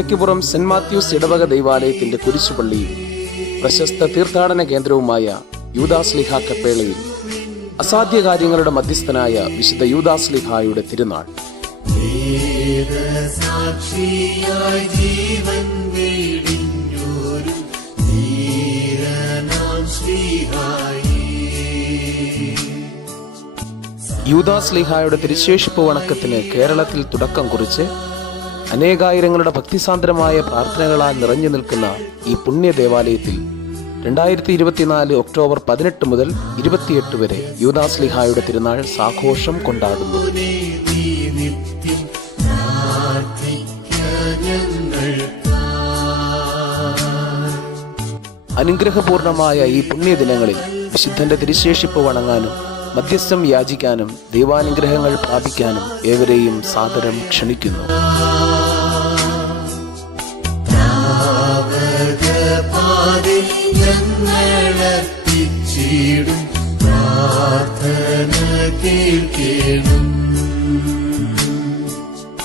Kottakkupuram saint Mathews ഇടവക ദൈവാലയത്തിന്റെ കുരിശുപള്ളിയും പ്രശസ്ത തീർത്ഥാടന കേന്ദ്രവുമായ യൂദാസ്ലീഹ കപ്പേളയിൽ അസാധ്യ കാര്യങ്ങളുടെ മധ്യസ്ഥനായ വിശുദ്ധ യൂദാസ്ലീഹായുടെ തിരുനാൾ. യൂദാസ്ലീഹായുടെ തിരുശേഷിപ്പ് വണക്കത്തിന് കേരളത്തിൽ തുടക്കം കുറിച്ച് അനേകായിരങ്ങളുടെ ഭക്തിസാന്ദ്രമായ പ്രാർത്ഥനകളാൽ നിറഞ്ഞു നിൽക്കുന്ന ഈ പുണ്യ ദേവാലയത്തിൽ 2024 ഒക്ടോബർ 18 മുതൽ 28 വരെ യൂദാസ്ലീഹായുടെ തിരുനാൾ സാഘോഷം കൊണ്ടാടുന്നു. അനുഗ്രഹപൂർണമായ ഈ പുണ്യദിനങ്ങളിൽ വിശുദ്ധന്റെ തിരുശേഷിപ്പ് വണങ്ങാനും മധ്യസ്ഥം യാചിക്കാനും ദൈവാനുഗ്രഹങ്ങൾ പ്രാപിക്കാനും ഏവരെയും സാദരം ക്ഷണിക്കുന്നു. പ്രാർത്ഥന കേൾക്കേണം.